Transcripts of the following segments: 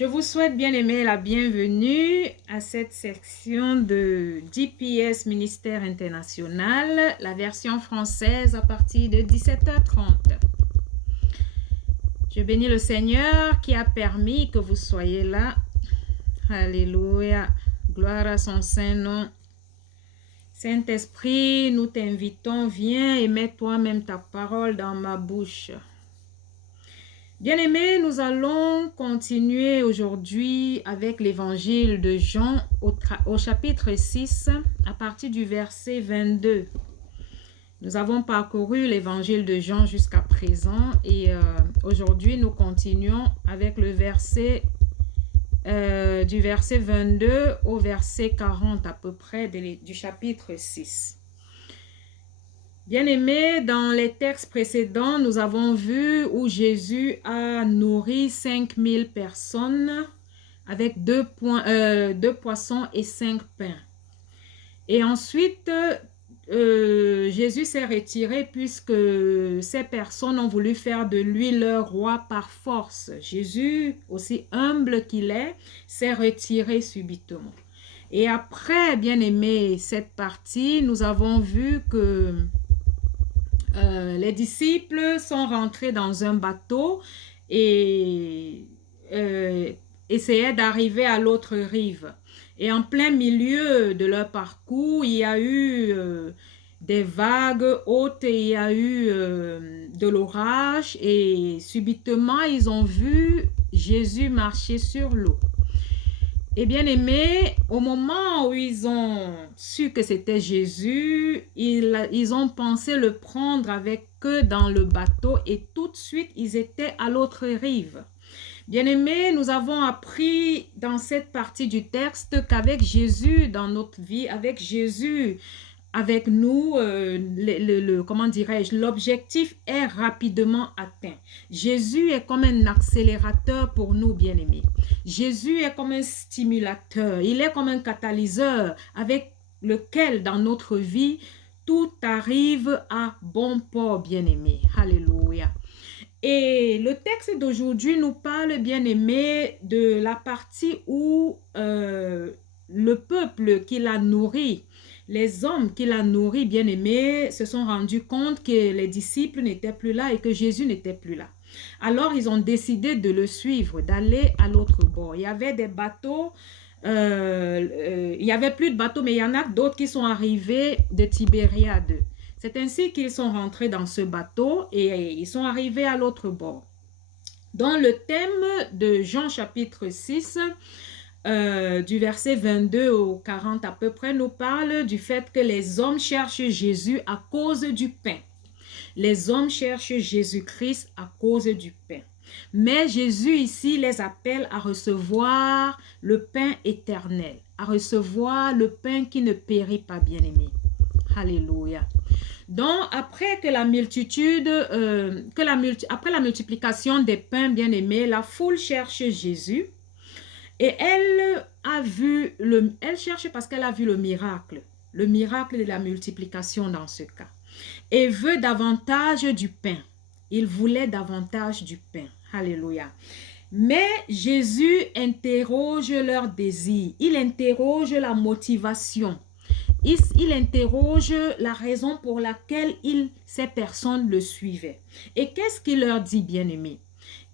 Je vous souhaite bien aimer la bienvenue à cette section de GPS Ministère International, la version française à partir de 17h30. Je bénis le Seigneur qui a permis que vous soyez là. Alléluia. Gloire à son saint nom. Saint-Esprit, nous t'invitons, viens et mets toi-même ta parole dans ma bouche. Bien-aimés, nous allons continuer aujourd'hui avec l'évangile de Jean au chapitre 6 à partir du verset 22. Nous avons parcouru l'évangile de Jean jusqu'à présent et aujourd'hui nous continuons avec le verset du verset 22 au verset 40 à peu près du chapitre 6. Bien-aimés, dans les textes précédents, nous avons vu où Jésus a nourri 5000 personnes avec deux poissons et 5 pains. Et ensuite, Jésus s'est retiré puisque ces personnes ont voulu faire de lui leur roi par force. Jésus, aussi humble qu'il est, s'est retiré subitement. Et après, bien-aimés, cette partie, nous avons vu que les disciples sont rentrés dans un bateau et essayaient d'arriver à l'autre rive. Et en plein milieu de leur parcours, il y a eu des vagues hautes et il y a eu de l'orage. Et subitement, ils ont vu Jésus marcher sur l'eau. Et bien aimé, au moment où ils ont su que c'était Jésus, ils ont pensé le prendre avec eux dans le bateau et tout de suite, ils étaient à l'autre rive. Bien aimé, nous avons appris dans cette partie du texte qu'avec Jésus dans notre vie, avec Jésus avec nous, comment dirais-je, l'objectif est rapidement atteint. Jésus est comme un accélérateur pour nous, bien-aimés. Jésus est comme un stimulateur, il est comme un catalyseur avec lequel dans notre vie, tout arrive à bon port, bien-aimés. Alléluia. Et le texte d'aujourd'hui nous parle, bien-aimés, de la partie où le peuple qui l'a nourri, les hommes qui l'a nourri, bien-aimés, se sont rendus compte que les disciples n'étaient plus là et que Jésus n'était plus là. Alors, ils ont décidé de le suivre, d'aller à l'autre bord. Il y avait des bateaux, il n'y avait plus de bateaux, mais il y en a d'autres qui sont arrivés de Tibériade. C'est ainsi qu'ils sont rentrés dans ce bateau et ils sont arrivés à l'autre bord. Dans le thème de Jean chapitre 6, du verset 22 au 40 à peu près, nous parle du fait que les hommes cherchent Jésus à cause du pain. Les hommes cherchent Jésus-Christ à cause du pain. Mais Jésus ici les appelle à recevoir le pain éternel, à recevoir le pain qui ne périt pas, bien-aimé. Alléluia. Donc, après que la multitude, après la multiplication des pains, bien-aimés, la foule cherche Jésus. Et elle cherche parce qu'elle a vu le miracle de la multiplication dans ce cas. Et veut davantage du pain. Il voulait davantage du pain. Alléluia. Mais Jésus interroge leur désir. Il interroge la motivation. Il interroge la raison pour laquelle ces personnes le suivaient. Et qu'est-ce qu'il leur dit, bien-aimés?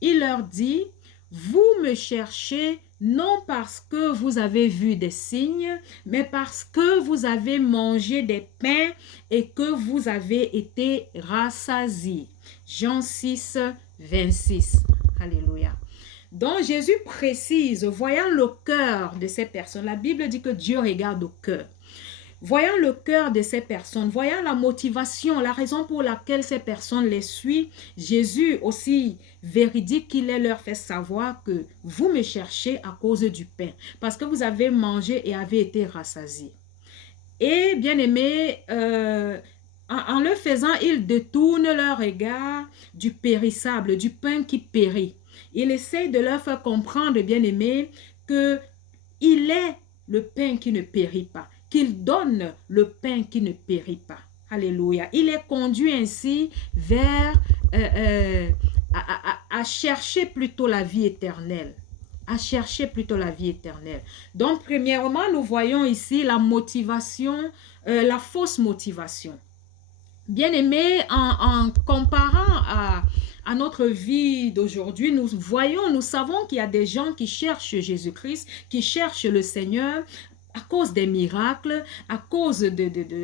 Il leur dit, vous me cherchez non parce que vous avez vu des signes, mais parce que vous avez mangé des pains et que vous avez été rassasiés. Jean 6, 26. Alléluia. Donc Jésus précise, voyant le cœur de ces personnes, la Bible dit que Dieu regarde au cœur. Voyant le cœur de ces personnes, voyant la motivation, la raison pour laquelle ces personnes les suivent, Jésus, aussi véridique qu'il est, leur fait savoir que vous me cherchez à cause du pain, parce que vous avez mangé et avez été rassasiés. Et bien aimé, en le faisant, il détourne leur regard du périssable, du pain qui périt. Il essaie de leur faire comprendre, bien aimé, qu'il est le pain qui ne périt pas, qu'il donne le pain qui ne périt pas. Alléluia. Il est conduit ainsi vers à chercher plutôt la vie éternelle. à chercher plutôt la vie éternelle. Donc, premièrement, nous voyons ici la motivation, la fausse motivation. Bien aimé, en comparant à notre vie d'aujourd'hui, nous voyons, nous savons qu'il y a des gens qui cherchent Jésus-Christ, qui cherchent le Seigneur à cause des miracles, à cause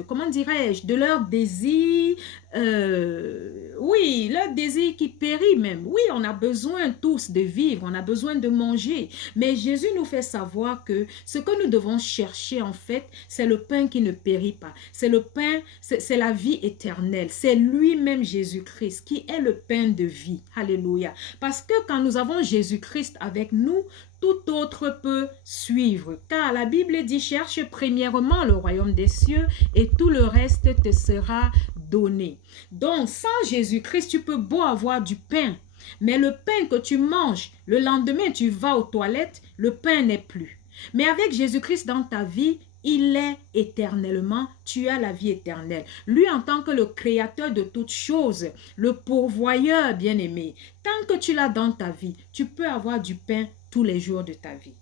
comment dirais-je, de leur désir, oui, leur désir qui périt même. Oui, on a besoin tous de vivre, on a besoin de manger. Mais Jésus nous fait savoir que ce que nous devons chercher en fait, c'est le pain qui ne périt pas. C'est le pain, c'est la vie éternelle. C'est lui-même Jésus-Christ qui est le pain de vie. Alléluia. Parce que quand nous avons Jésus-Christ avec nous, tout autre peut suivre. Car la Bible dit, cherche premièrement le royaume des cieux et tout le reste te sera donné. Donc, sans Jésus-Christ, tu peux beau avoir du pain, mais le pain que tu manges, le lendemain, tu vas aux toilettes, le pain n'est plus. Mais avec Jésus-Christ dans ta vie, il est éternellement, tu as la vie éternelle. Lui en tant que le créateur de toutes choses, le pourvoyeur bien-aimé, tant que tu l'as dans ta vie, tu peux avoir du pain tous les jours de ta vie.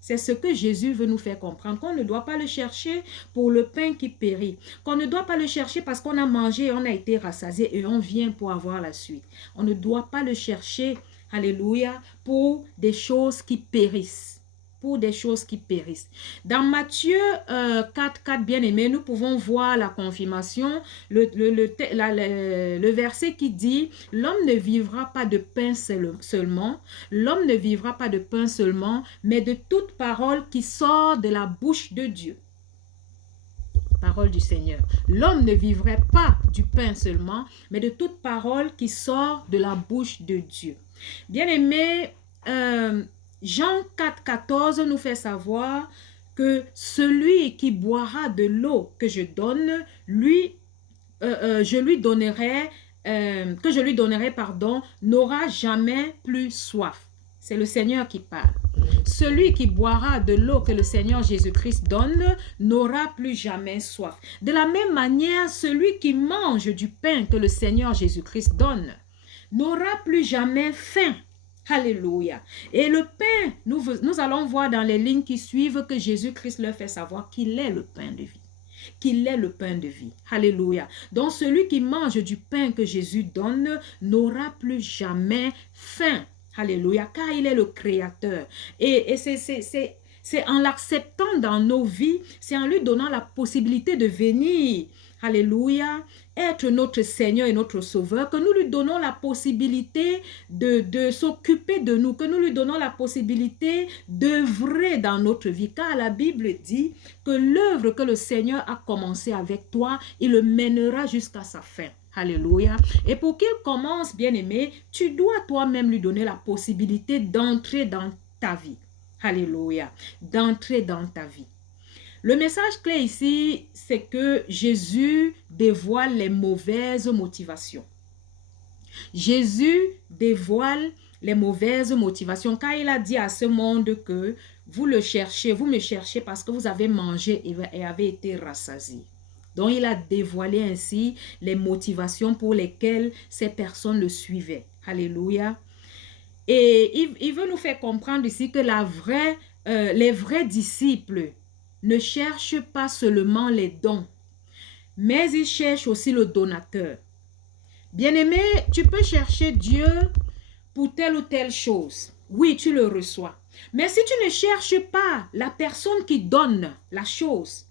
C'est ce que Jésus veut nous faire comprendre, qu'on ne doit pas le chercher pour le pain qui périt, qu'on ne doit pas le chercher parce qu'on a mangé, on a été rassasié et on vient pour avoir la suite. On ne doit pas le chercher, alléluia, pour des choses qui périssent. Pour des choses qui périssent. Dans Matthieu 4, bien aimé, nous pouvons voir la confirmation, le verset qui dit « L'homme ne vivra pas de pain seulement, l'homme ne vivra pas de pain seulement, mais de toute parole qui sort de la bouche de Dieu. » Parole du Seigneur. L'homme ne vivrait pas du pain seulement, mais de toute parole qui sort de la bouche de Dieu. Bien aimé, Jean 4,14 nous fait savoir que celui qui boira de l'eau que je donne, que je lui donnerai, n'aura jamais plus soif. C'est le Seigneur qui parle. Celui qui boira de l'eau que le Seigneur Jésus-Christ donne n'aura plus jamais soif. De la même manière, celui qui mange du pain que le Seigneur Jésus-Christ donne n'aura plus jamais faim. Alléluia. Et le pain, nous allons voir dans les lignes qui suivent que Jésus-Christ leur fait savoir qu'il est le pain de vie. Qu'il est le pain de vie. Alléluia. Donc celui qui mange du pain que Jésus donne n'aura plus jamais faim. Alléluia. Car il est le Créateur. Et c'est en l'acceptant dans nos vies, c'est en lui donnant la possibilité de venir. Alléluia, être notre Seigneur et notre Sauveur, que nous lui donnons la possibilité de s'occuper de nous, que nous lui donnons la possibilité d'œuvrer dans notre vie. Car la Bible dit que l'œuvre que le Seigneur a commencé avec toi, il le mènera jusqu'à sa fin. Alléluia. Et pour qu'il commence, bien-aimé, tu dois toi-même lui donner la possibilité d'entrer dans ta vie. Alléluia. D'entrer dans ta vie. Le message clé ici, c'est que Jésus dévoile les mauvaises motivations. Jésus dévoile les mauvaises motivations, car il a dit à ce monde que vous me cherchez parce que vous avez mangé et avez été rassasiés. Donc, il a dévoilé ainsi les motivations pour lesquelles ces personnes le suivaient. Alléluia. Et il veut nous faire comprendre ici que les vrais disciples ne cherchent pas seulement les dons, mais ils cherchent aussi le donateur. Bien-aimé, tu peux chercher Dieu pour telle ou telle chose. Oui, tu le reçois. Mais si tu ne cherches pas la personne qui donne la chose,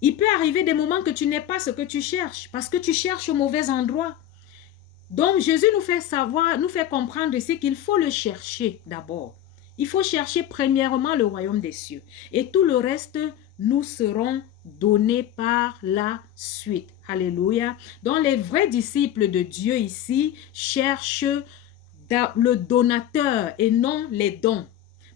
il peut arriver des moments que tu n'aies pas ce que tu cherches parce que tu cherches au mauvais endroit. Donc, Jésus nous fait comprendre ici qu'il faut le chercher d'abord. Il faut chercher premièrement le royaume des cieux. Et tout le reste nous seront donnés par la suite. Alléluia. Donc, les vrais disciples de Dieu ici cherchent le donateur et non les dons.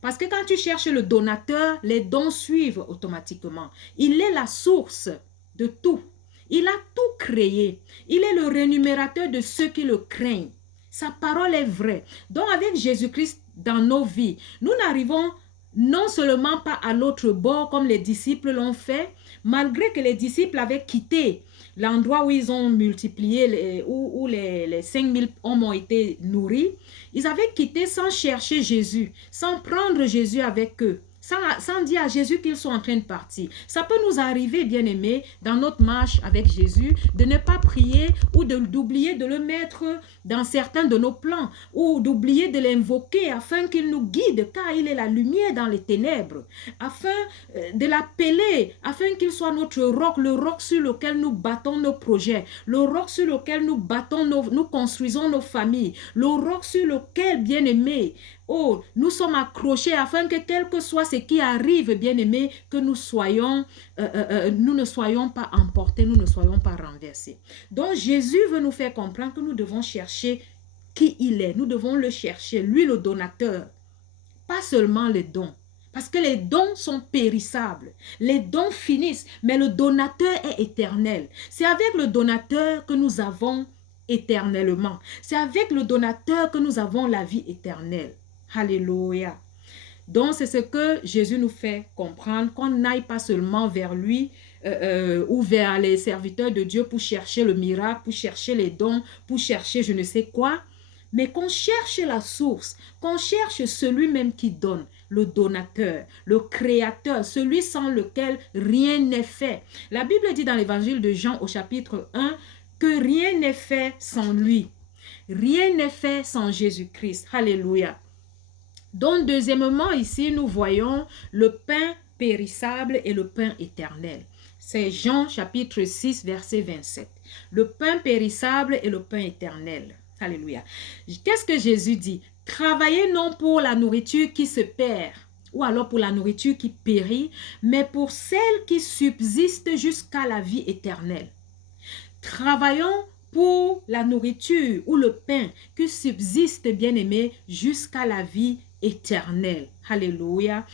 Parce que quand tu cherches le donateur, les dons suivent automatiquement. Il est la source de tout. Il a tout créé. Il est le rémunérateur de ceux qui le craignent. Sa parole est vraie. Donc avec Jésus-Christ dans nos vies, nous n'arrivons non seulement pas à l'autre bord comme les disciples l'ont fait, malgré que les disciples avaient quitté l'endroit où ils ont multiplié, où les 5000 hommes ont été nourris, ils avaient quitté sans chercher Jésus, sans prendre Jésus avec eux. Sans dire à Jésus qu'ils sont en train de partir. Ça peut nous arriver, bien-aimés, dans notre marche avec Jésus, de ne pas prier ou d'oublier de le mettre dans certains de nos plans ou d'oublier de l'invoquer afin qu'il nous guide, car il est la lumière dans les ténèbres, afin de l'appeler, afin qu'il soit notre roc, le roc sur lequel nous battons nos projets, le roc sur lequel nous battons, nous construisons nos familles, le roc sur lequel, bien-aimés, oh, nous sommes accrochés afin que quel que soit ce qui arrive, bien-aimés, que nous ne soyons pas emportés, nous ne soyons pas renversés. Donc Jésus veut nous faire comprendre que nous devons chercher qui il est. Nous devons le chercher, lui le donateur. Pas seulement les dons. Parce que les dons sont périssables. Les dons finissent, mais le donateur est éternel. C'est avec le donateur que nous avons éternellement. C'est avec le donateur que nous avons la vie éternelle. Alléluia. Donc, c'est ce que Jésus nous fait comprendre, qu'on n'aille pas seulement vers lui ou vers les serviteurs de Dieu pour chercher le miracle, pour chercher les dons, pour chercher je ne sais quoi, mais qu'on cherche la source, qu'on cherche celui même qui donne, le donateur, le créateur, celui sans lequel rien n'est fait. La Bible dit dans l'évangile de Jean au chapitre 1 que rien n'est fait sans lui. Rien n'est fait sans Jésus-Christ. Alléluia. Donc, deuxièmement, ici, nous voyons le pain périssable et le pain éternel. C'est Jean chapitre 6, verset 27. Le pain périssable et le pain éternel. Alléluia. Qu'est-ce que Jésus dit? Travaillez non pour la nourriture qui se perd, ou alors pour la nourriture qui périt, mais pour celle qui subsiste jusqu'à la vie éternelle. Travaillons pour la nourriture ou le pain qui subsiste, bien-aimé, jusqu'à la vie éternelle. Alléluia.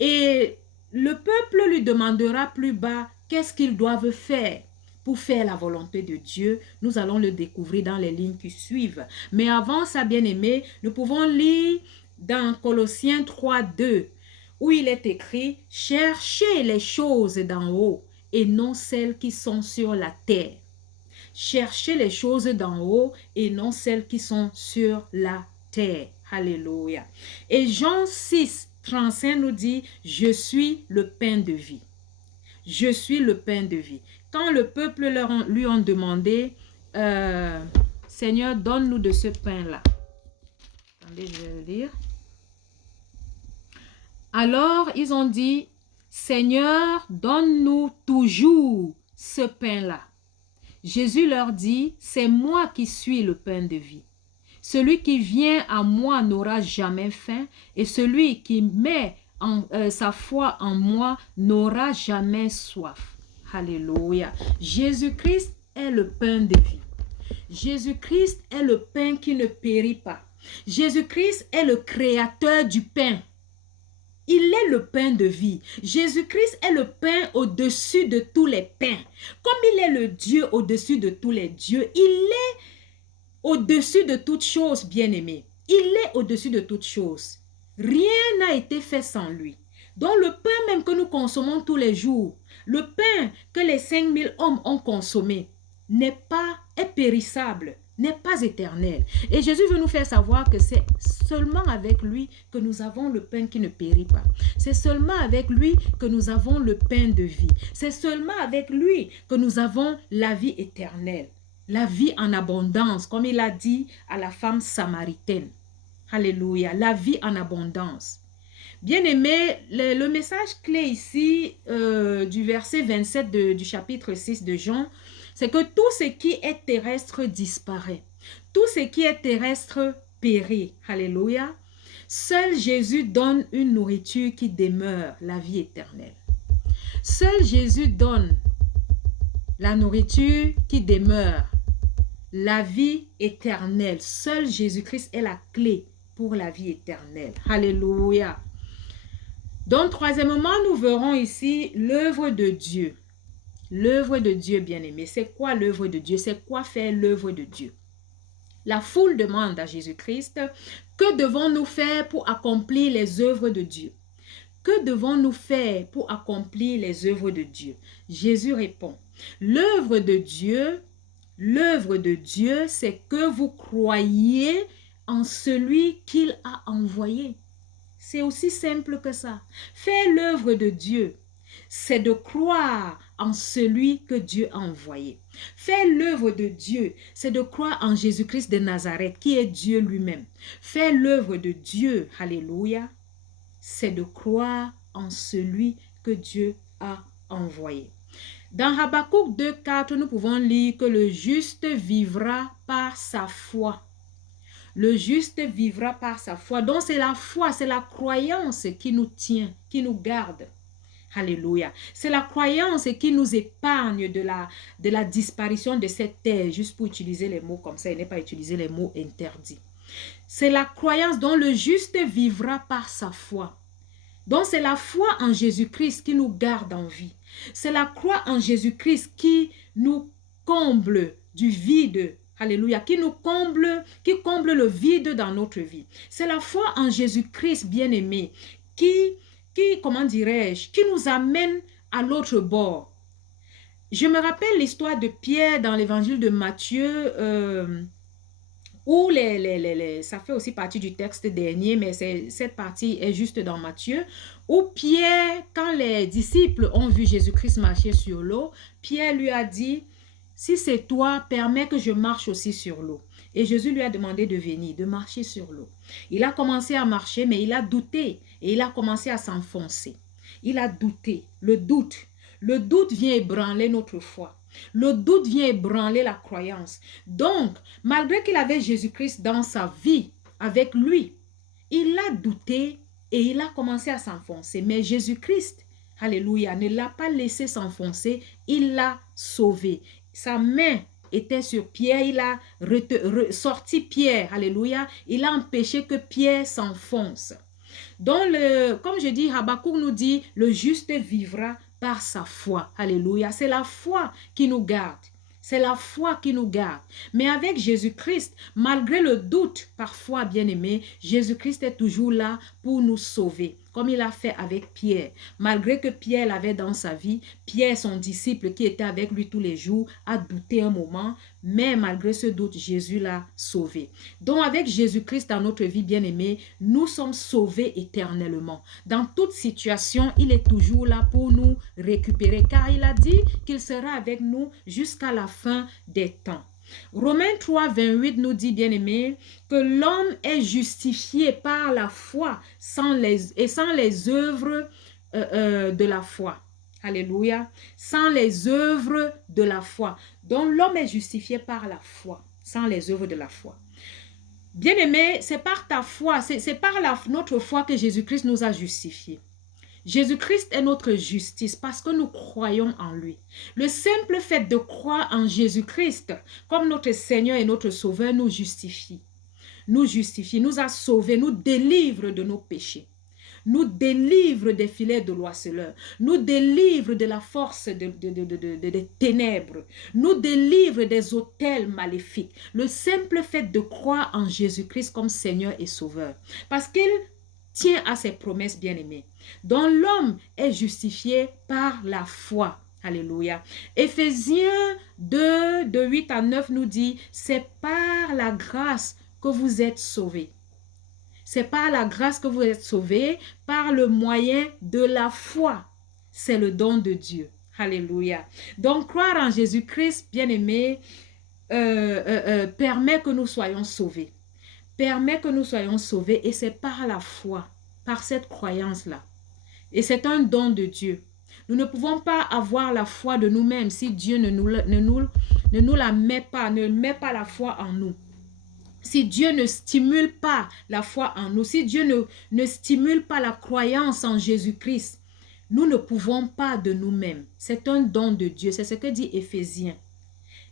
Et le peuple lui demandera plus bas qu'est-ce qu'ils doivent faire pour faire la volonté de Dieu. Nous allons le découvrir dans les lignes qui suivent. Mais avant ça, bien-aimé, nous pouvons lire dans Colossiens 3, 2, où il est écrit « Cherchez les choses d'en haut et non celles qui sont sur la terre. » Cherchez les choses d'en haut et non celles qui sont sur la terre. Alléluia. Et Jean 6, 35 nous dit, je suis le pain de vie. Je suis le pain de vie. Quand le peuple lui ont demandé, Seigneur, donne-nous de ce pain-là. Attendez, je vais le lire. Alors, ils ont dit, Seigneur, donne-nous toujours ce pain-là. Jésus leur dit, c'est moi qui suis le pain de vie. Celui qui vient à moi n'aura jamais faim et celui qui met sa foi en moi n'aura jamais soif. Alléluia. Jésus-Christ est le pain de vie. Jésus-Christ est le pain qui ne périt pas. Jésus-Christ est le créateur du pain. Il est le pain de vie. Jésus-Christ est le pain au-dessus de tous les pains. Comme il est le Dieu au-dessus de tous les dieux, il est au-dessus de toutes choses, bien-aimé. Il est au-dessus de toutes choses. Rien n'a été fait sans lui. Donc le pain même que nous consommons tous les jours, le pain que les 5000 hommes ont consommé, est périssable, n'est pas éternel. Et Jésus veut nous faire savoir que c'est seulement avec lui que nous avons le pain qui ne périt pas. C'est seulement avec lui que nous avons le pain de vie. C'est seulement avec lui que nous avons la vie éternelle. La vie en abondance, comme il a dit à la femme samaritaine. Alléluia, la vie en abondance. Bien-aimé, le message clé ici du verset 27 du chapitre 6 de Jean, c'est que tout ce qui est terrestre disparaît. Tout ce qui est terrestre périt. Alléluia. Seul Jésus donne une nourriture qui demeure, la vie éternelle. Seul Jésus donne la nourriture qui demeure, la vie éternelle. Seul Jésus-Christ est la clé pour la vie éternelle. Alléluia. Donc, troisièmement, nous verrons ici l'œuvre de Dieu. L'œuvre de Dieu, bien-aimé. C'est quoi l'œuvre de Dieu? C'est quoi faire l'œuvre de Dieu? La foule demande à Jésus-Christ, que devons-nous faire pour accomplir les œuvres de Dieu? Que devons-nous faire pour accomplir les œuvres de Dieu? Jésus répond, L'œuvre de Dieu, c'est que vous croyez en celui qu'il a envoyé. C'est aussi simple que ça. Faire l'œuvre de Dieu, c'est de croire en celui que Dieu a envoyé. Faire l'œuvre de Dieu, c'est de croire en Jésus-Christ de Nazareth, qui est Dieu lui-même. Faire l'œuvre de Dieu, alléluia, c'est de croire en celui que Dieu a envoyé. Dans Habakkuk 2,4, nous pouvons lire que le juste vivra par sa foi. Le juste vivra par sa foi. Donc c'est la foi, c'est la croyance qui nous tient, qui nous garde. Alléluia. C'est la croyance qui nous épargne de la disparition de cette terre, juste pour utiliser les mots comme ça et ne pas utiliser les mots interdits. C'est la croyance dont le juste vivra par sa foi. Donc c'est la foi en Jésus-Christ qui nous garde en vie. C'est la croix en Jésus-Christ qui nous comble du vide. Alléluia. Qui comble le vide dans notre vie. C'est la foi en Jésus-Christ, bien-aimé, comment dirais-je, qui nous amène à l'autre bord. Je me rappelle l'histoire de Pierre dans l'évangile de Matthieu, où ça fait aussi partie du texte dernier, mais cette partie est juste dans Matthieu, où Pierre, quand les disciples ont vu Jésus-Christ marcher sur l'eau, Pierre lui a dit, si c'est toi, permets que je marche aussi sur l'eau. Et Jésus lui a demandé de venir, de marcher sur l'eau. Il a commencé à marcher, mais il a douté et il a commencé à s'enfoncer. Il a douté, le doute. Le doute vient ébranler notre foi. Le doute vient ébranler la croyance. Donc, malgré qu'il avait Jésus-Christ dans sa vie, avec lui, il a douté et il a commencé à s'enfoncer. Mais Jésus-Christ, alléluia, ne l'a pas laissé s'enfoncer, il l'a sauvé. Sa main était sur Pierre, il a sorti Pierre, alléluia, il a empêché que Pierre s'enfonce. Donc, comme je dis, Habakkuk nous dit, le juste vivra par sa foi, alléluia. C'est la foi qui nous garde. C'est la foi qui nous garde. Mais avec Jésus-Christ, malgré le doute, parfois bien-aimé, Jésus-Christ est toujours là pour nous sauver, comme il a fait avec Pierre. Malgré que Pierre l'avait dans sa vie, Pierre, son disciple qui était avec lui tous les jours, a douté un moment, mais malgré ce doute, Jésus l'a sauvé. Donc avec Jésus-Christ dans notre vie, bien-aimé, nous sommes sauvés éternellement. Dans toute situation, il est toujours là pour nous récupérer, car il a dit qu'il sera avec nous jusqu'à la fin des temps. Romains 3, 28 nous dit, bien-aimé, que l'homme est justifié par la foi sans les œuvres de la foi. Alléluia. Sans les œuvres de la foi. Donc l'homme est justifié par la foi, sans les œuvres de la foi. Bien-aimé, c'est par ta foi, c'est par notre foi que Jésus-Christ nous a justifiés. Jésus-Christ est notre justice parce que nous croyons en lui. Le simple fait de croire en Jésus-Christ comme notre Seigneur et notre Sauveur nous justifie. Nous justifie, nous a sauvés, nous délivre de nos péchés. Nous délivre des filets de l'oiseleur. Nous délivre de la force des ténèbres. Nous délivre des autels maléfiques. Le simple fait de croire en Jésus-Christ comme Seigneur et Sauveur. Parce qu'il tient à ses promesses bien-aimées. Donc l'homme est justifié par la foi. Alléluia. Éphésiens 2, de 8 à 9 nous dit, c'est par la grâce que vous êtes sauvés. C'est par la grâce que vous êtes sauvés, par le moyen de la foi. C'est le don de Dieu. Alléluia. Donc croire en Jésus-Christ, bien-aimé, permet que nous soyons sauvés. Permet que nous soyons sauvés et c'est par la foi, par cette croyance-là. Et c'est un don de Dieu. Nous ne pouvons pas avoir la foi de nous-mêmes si Dieu ne nous la met pas, ne met pas la foi en nous. Si Dieu ne stimule pas la foi en nous, si Dieu ne stimule pas la croyance en Jésus-Christ, nous ne pouvons pas de nous-mêmes. C'est un don de Dieu, c'est ce que dit Éphésiens.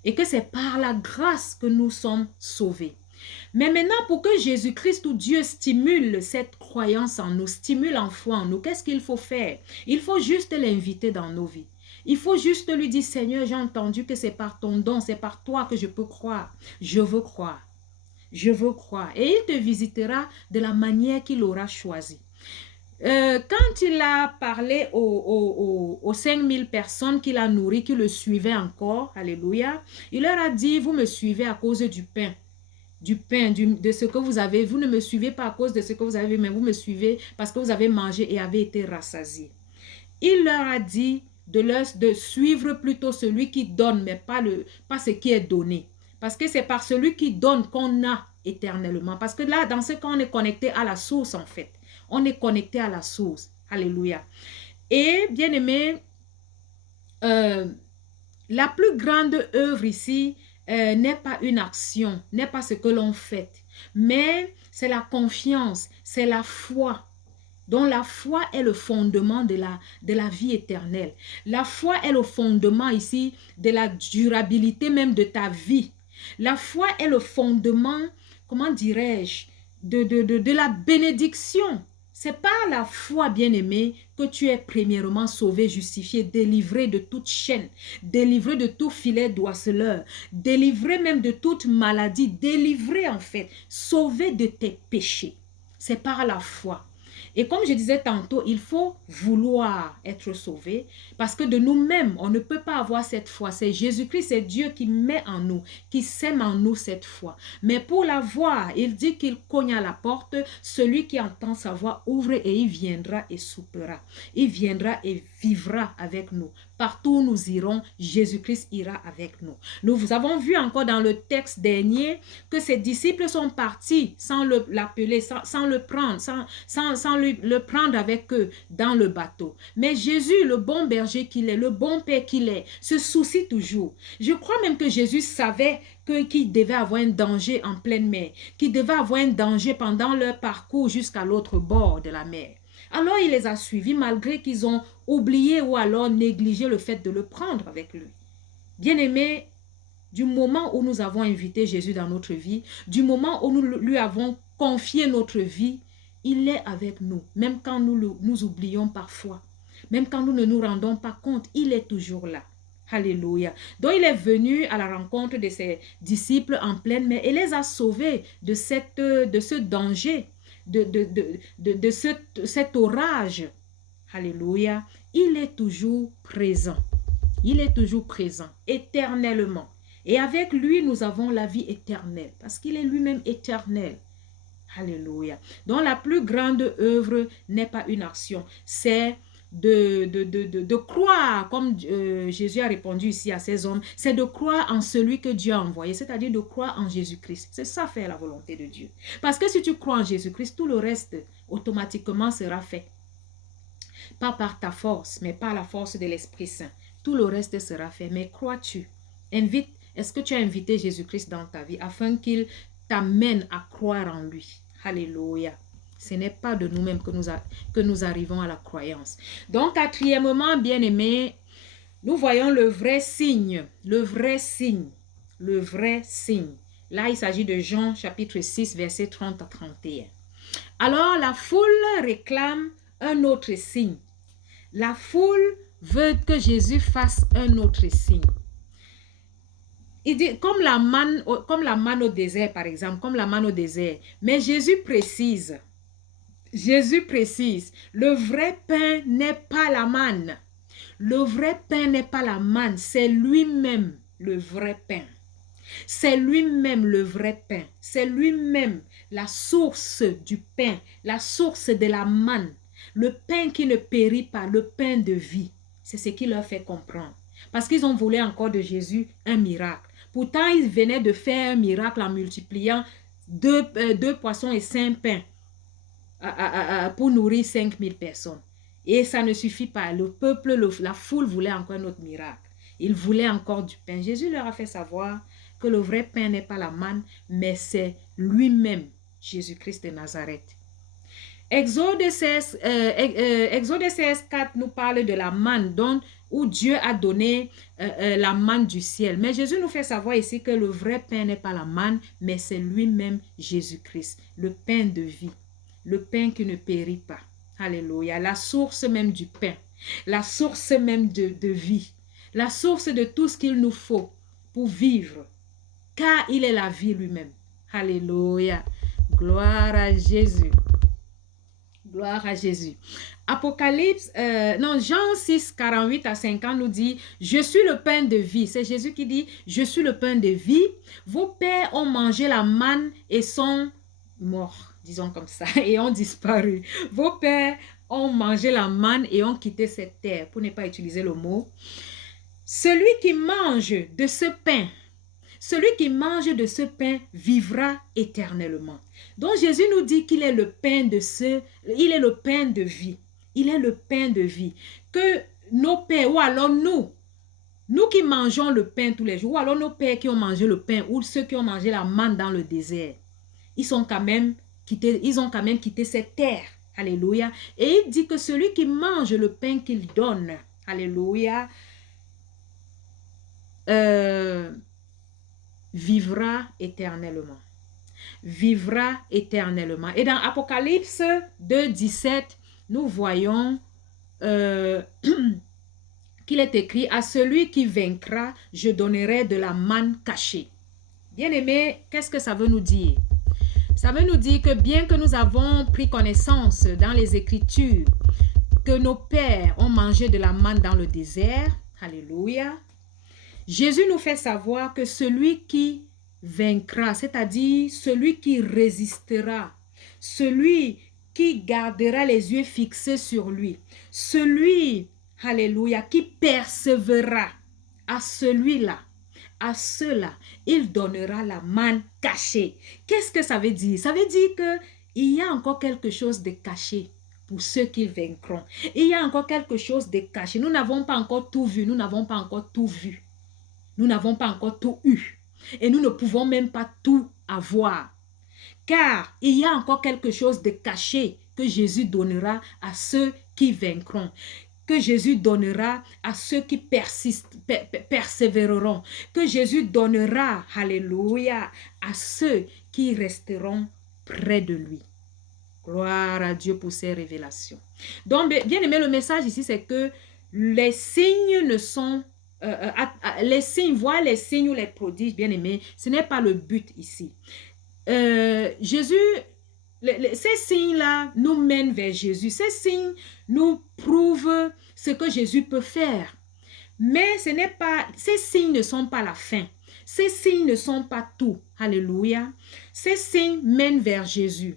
Et que c'est par la grâce que nous sommes sauvés. Mais maintenant, pour que Jésus-Christ ou Dieu stimule cette croyance en nous, stimule en foi en nous, qu'est-ce qu'il faut faire? Il faut juste l'inviter dans nos vies. Il faut juste lui dire, Seigneur, j'ai entendu que c'est par ton don, c'est par toi que je peux croire. Je veux croire. Je veux croire. Et il te visitera de la manière qu'il aura choisi. Quand il a parlé aux 5000 personnes qu'il a nourries, qui le suivaient encore, alléluia, il leur a dit, vous me suivez à cause du pain, de ce que vous avez. Vous ne me suivez pas à cause de ce que vous avez, mais vous me suivez parce que vous avez mangé et avez été rassasiés. Il leur a dit de suivre plutôt celui qui donne, mais pas ce qui est donné. Parce que c'est par celui qui donne qu'on a éternellement. Parce que là, dans ce cas, on est connecté à la source en fait. On est connecté à la source. Alléluia. Et bien aimé, la plus grande œuvre ici n'est pas une action, n'est pas ce que l'on fait, mais c'est la confiance, c'est la foi. Donc la foi est le fondement de la vie éternelle. La foi est le fondement ici de la durabilité même de ta vie. La foi est le fondement, comment dirais-je, de la bénédiction. C'est par la foi, bien-aimé, que tu es premièrement sauvé, justifié, délivré de toute chaîne, délivré de tout filet d'oiseleur, délivré même de toute maladie, délivré en fait, sauvé de tes péchés. C'est par la foi. Et comme je disais tantôt, il faut vouloir être sauvé parce que de nous-mêmes, on ne peut pas avoir cette foi. C'est Jésus-Christ, c'est Dieu qui met en nous, qui sème en nous cette foi. Mais pour l'avoir, il dit qu'il cogne à la porte. Celui qui entend sa voix ouvre et il viendra et soupera. Il viendra et vivra avec nous. Partout où nous irons, Jésus-Christ ira avec nous. Nous avons vu encore dans le texte dernier que ses disciples sont partis sans l'appeler, sans le prendre, sans le prendre avec eux dans le bateau. Mais Jésus, le bon berger qu'il est, le bon père qu'il est, se soucie toujours. Je crois même que Jésus savait qu'il devait avoir un danger en pleine mer, qu'il devait avoir un danger pendant leur parcours jusqu'à l'autre bord de la mer. Alors il les a suivis malgré qu'ils ont oublié ou alors négligé le fait de le prendre avec lui. Bien-aimé, du moment où nous avons invité Jésus dans notre vie, du moment où nous lui avons confié notre vie, il est avec nous, même quand nous oublions parfois, même quand nous ne nous rendons pas compte, il est toujours là. Alléluia. Donc il est venu à la rencontre de ses disciples en pleine mer et les a sauvés de ce danger, de cet orage. Alléluia. Il est toujours présent. Il est toujours présent, éternellement. Et avec lui, nous avons la vie éternelle, parce qu'il est lui-même éternel. Alléluia. Donc la plus grande œuvre n'est pas une action, c'est de croire, comme Jésus a répondu ici à ces hommes, c'est de croire en celui que Dieu a envoyé, c'est-à-dire de croire en Jésus-Christ. C'est ça faire la volonté de Dieu. Parce que si tu crois en Jésus-Christ, tout le reste automatiquement sera fait. Pas par ta force, mais par la force de l'Esprit Saint. Tout le reste sera fait. Mais crois-tu? Est-ce que tu as invité Jésus-Christ dans ta vie afin qu'il t'amène à croire en lui? Alléluia. Ce n'est pas de nous-mêmes que nous arrivons à la croyance. Donc, quatrièmement, bien-aimés, nous voyons le vrai signe. Le vrai signe. Le vrai signe. Là, il s'agit de Jean chapitre 6, versets 30 à 31. Alors, la foule réclame un autre signe. La foule veut que Jésus fasse un autre signe. Il dit, comme la manne au désert, par exemple, comme la manne au désert. Mais Jésus précise, le vrai pain n'est pas la manne. Le vrai pain n'est pas la manne, c'est lui-même le vrai pain. C'est lui-même le vrai pain. C'est lui-même la source du pain, la source de la manne. Le pain qui ne périt pas, le pain de vie. C'est ce qui leur fait comprendre. Parce qu'ils ont voulu encore de Jésus un miracle. Pourtant, ils venaient de faire un miracle en multipliant deux poissons et 5 pains pour nourrir 5000 personnes. Et ça ne suffit pas. Le peuple, la foule voulait encore un autre miracle. Ils voulaient encore du pain. Jésus leur a fait savoir que le vrai pain n'est pas la manne, mais c'est lui-même, Jésus-Christ de Nazareth. Exode 16, 4 nous parle de la manne où Dieu a donné la manne du ciel. Mais Jésus nous fait savoir ici que le vrai pain n'est pas la manne, mais c'est lui-même Jésus-Christ, le pain de vie, le pain qui ne périt pas. Alléluia, la source même du pain, la source même de vie, la source de tout ce qu'il nous faut pour vivre, car il est la vie lui-même. Alléluia, gloire à Jésus. Gloire à Jésus. Apocalypse, non, Jean 6, 48 à 50 nous dit, je suis le pain de vie. C'est Jésus qui dit, je suis le pain de vie. Vos pères ont mangé la manne et sont morts, disons comme ça, et ont disparu. Vos pères ont mangé la manne et ont quitté cette terre, pour ne pas utiliser le mot. Celui qui mange de ce pain, celui qui mange de ce pain vivra éternellement. Donc Jésus nous dit qu'il est le pain de il est le pain de vie. Il est le pain de vie. Que nos pères, ou alors nous qui mangeons le pain tous les jours, ou alors nos pères qui ont mangé le pain, ou ceux qui ont mangé la manne dans le désert, ils ont quand même quitté cette terre. Alléluia. Et il dit que celui qui mange le pain qu'il donne, alléluia, vivra éternellement. Vivra éternellement. Et dans Apocalypse 2, 17, nous voyons qu'il est écrit, à celui qui vaincra, je donnerai de la manne cachée. Bien-aimés, qu'est-ce que ça veut nous dire? Ça veut nous dire que bien que nous avons pris connaissance dans les Écritures que nos pères ont mangé de la manne dans le désert, alléluia, Jésus nous fait savoir que celui qui vaincra, c'est-à-dire celui qui résistera, celui qui gardera les yeux fixés sur lui, celui, alléluia, qui persévérera, à celui-là, à ceux-là, il donnera la manne cachée. Qu'est-ce que ça veut dire? Ça veut dire qu'il y a encore quelque chose de caché pour ceux qui vaincront. Il y a encore quelque chose de caché. Nous n'avons pas encore tout vu, nous n'avons pas encore tout vu. Nous n'avons pas encore tout eu. Et nous ne pouvons même pas tout avoir. Car il y a encore quelque chose de caché que Jésus donnera à ceux qui vaincront. Que Jésus donnera à ceux qui persévéreront. Que Jésus donnera, alléluia, à ceux qui resteront près de lui. Gloire à Dieu pour ces révélations. Donc, bien aimé, le message ici, c'est que les signes ne sont... les signes, voir les signes ou les prodiges, bien aimés, ce n'est pas le but ici. Jésus... Ces signes-là nous mènent vers Jésus. Ces signes nous prouvent ce que Jésus peut faire. Mais ces signes ne sont pas la fin. Ces signes ne sont pas tout. Alléluia. Ces signes mènent vers Jésus.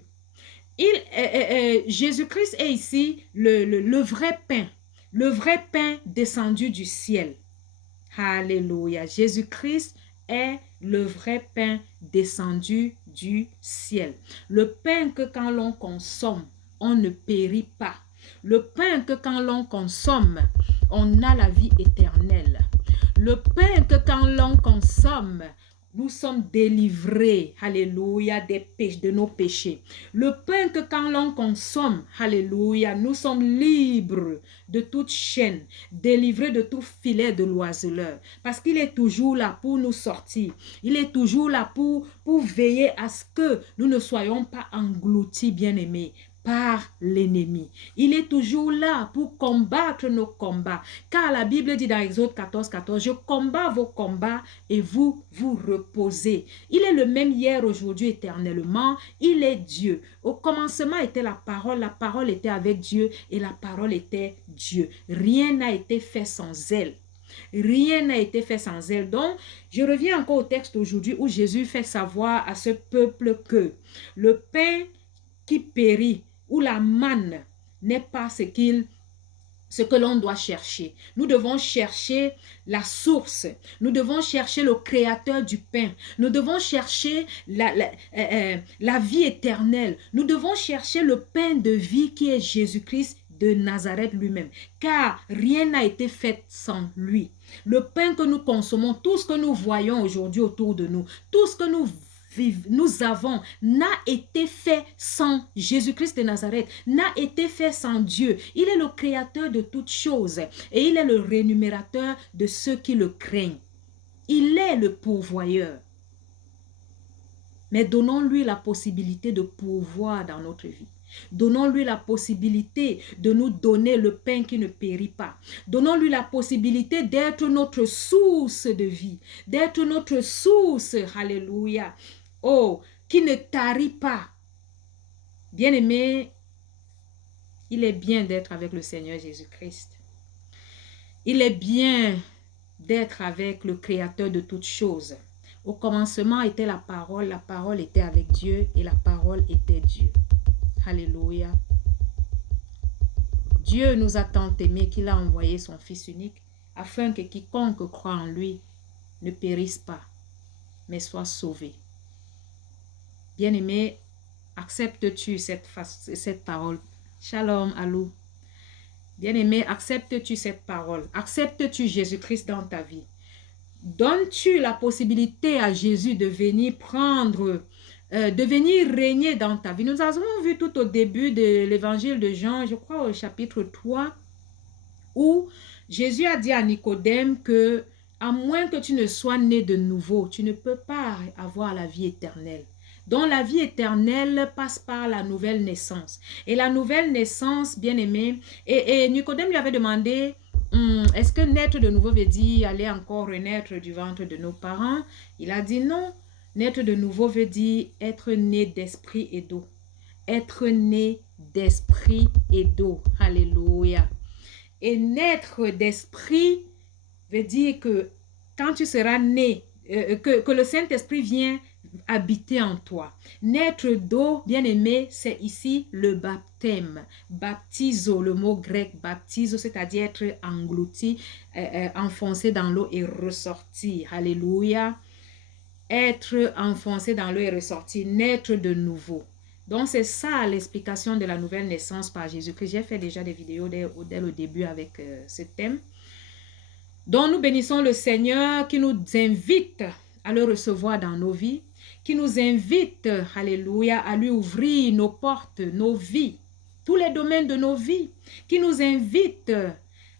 Jésus-Christ est ici le vrai pain. Le vrai pain descendu du ciel. Alléluia. Jésus-Christ est le vrai pain descendu du ciel. Le pain que quand l'on consomme, on ne périt pas. Le pain que quand l'on consomme, on a la vie éternelle. Le pain que quand l'on consomme, nous sommes délivrés, alléluia, de nos péchés. Le pain que quand l'on consomme, alléluia, nous sommes libres de toute chaîne, délivrés de tout filet de l'oiseleur. Parce qu'il est toujours là pour nous sortir. Il est toujours là pour veiller à ce que nous ne soyons pas engloutis, bien-aimés, par l'ennemi. Il est toujours là pour combattre nos combats. Car la Bible dit dans Exode 14, 14, je combats vos combats et vous vous reposez. Il est le même hier, aujourd'hui, éternellement. Il est Dieu. Au commencement était la parole était avec Dieu et la parole était Dieu. Rien n'a été fait sans elle. Rien n'a été fait sans elle. Donc, je reviens encore au texte aujourd'hui où Jésus fait savoir à ce peuple que le pain qui périt ou la manne n'est pas ce que l'on doit chercher. Nous devons chercher la source. Nous devons chercher le créateur du pain. Nous devons chercher la vie éternelle. Nous devons chercher le pain de vie qui est Jésus-Christ de Nazareth lui-même. Car rien n'a été fait sans lui. Le pain que nous consommons, tout ce que nous voyons aujourd'hui autour de nous, tout ce que nous avons n'a été fait sans Jésus-Christ de Nazareth, n'a été fait sans Dieu. Il est le créateur de toutes choses et il est le rémunérateur de ceux qui le craignent. Il est le pourvoyeur. Mais donnons-lui la possibilité de pourvoir dans notre vie. Donnons-lui la possibilité de nous donner le pain qui ne périt pas. Donnons-lui la possibilité d'être notre source de vie, d'être notre source, alléluia, oh, qui ne tarit pas. Bien-aimé, Il est bien d'être avec le Seigneur Jésus-Christ. Il est bien d'être avec le Créateur de toutes choses. Au commencement était la parole était avec Dieu et la parole était Dieu. Alléluia. Dieu nous a tant aimés qu'il a envoyé son Fils unique afin que quiconque croit en lui ne périsse pas, mais soit sauvé. Bien-aimé, acceptes-tu cette parole? Shalom, Alou. Bien-aimé, acceptes-tu cette parole? Acceptes-tu Jésus-Christ dans ta vie? Donnes-tu la possibilité à Jésus de venir de venir régner dans ta vie? Nous avons vu tout au début de l'évangile de Jean, je crois au chapitre 3, où Jésus a dit à Nicodème que à moins que tu ne sois né de nouveau, tu ne peux pas avoir la vie éternelle. Donc la vie éternelle passe par la nouvelle naissance. Et la nouvelle naissance, bien aimé, et Nicodème lui avait demandé, est-ce que naître de nouveau veut dire aller encore renaître du ventre de nos parents? Il a dit non. Naître de nouveau veut dire être né d'esprit et d'eau. Être né d'esprit et d'eau. Alléluia. Et naître d'esprit veut dire que quand tu seras né, que le Saint-Esprit vient habiter en toi. Naître d'eau, bien aimé, c'est ici le baptême. Baptizo, le mot grec baptizo, c'est-à-dire être englouti, enfoncé dans l'eau et ressortir. Alléluia. Être enfoncé dans l'eau et ressortir, naître de nouveau. Donc, c'est ça l'explication de la nouvelle naissance par Jésus-Christ. J'ai fait déjà des vidéos dès le début avec ce thème. Donc, nous bénissons le Seigneur qui nous invite à le recevoir dans nos vies, qui nous invite, alléluia, à lui ouvrir nos portes, nos vies, tous les domaines de nos vies, qui nous invite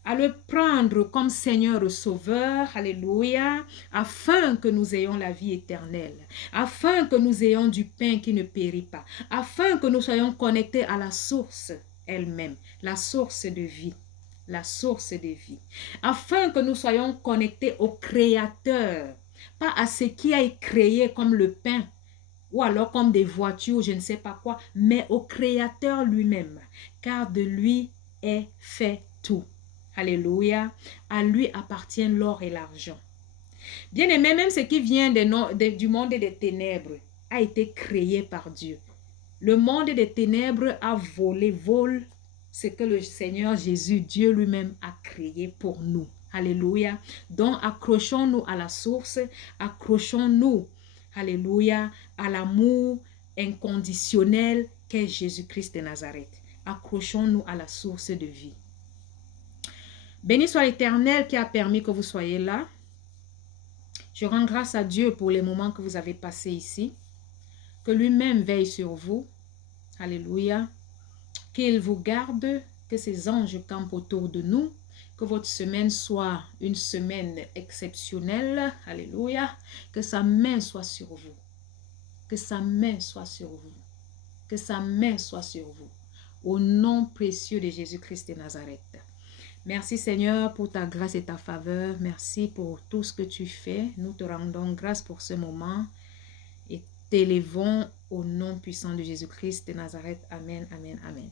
à le prendre comme Seigneur Sauveur, alléluia, afin que nous ayons la vie éternelle, afin que nous ayons du pain qui ne périt pas, afin que nous soyons connectés à la source elle-même, la source de vie. La source de vie, afin que nous soyons connectés au Créateur, pas à ce qui a été créé comme le pain, ou alors comme des voitures, je ne sais pas quoi, mais au Créateur lui-même, car de lui est fait tout. Alléluia, à lui appartient l'or et l'argent. Bien aimé, même ce qui vient du monde des ténèbres a été créé par Dieu. Le monde des ténèbres a vole ce que le Seigneur Jésus, Dieu lui-même, a créé pour nous. Alléluia. Donc, accrochons-nous à la source, accrochons-nous, alléluia, à l'amour inconditionnel qu'est Jésus-Christ de Nazareth. Accrochons-nous à la source de vie. Béni soit l'Éternel qui a permis que vous soyez là. Je rends grâce à Dieu pour les moments que vous avez passés ici. Que lui-même veille sur vous. Alléluia. Qu'il vous garde, que ses anges campent autour de nous, que votre semaine soit une semaine exceptionnelle. Alléluia. Que sa main soit sur vous. Que sa main soit sur vous. Que sa main soit sur vous. Au nom précieux de Jésus-Christ de Nazareth. Merci Seigneur pour ta grâce et ta faveur. Merci pour tout ce que tu fais. Nous te rendons grâce pour ce moment et t'élevons au nom puissant de Jésus-Christ de Nazareth. Amen, amen, amen.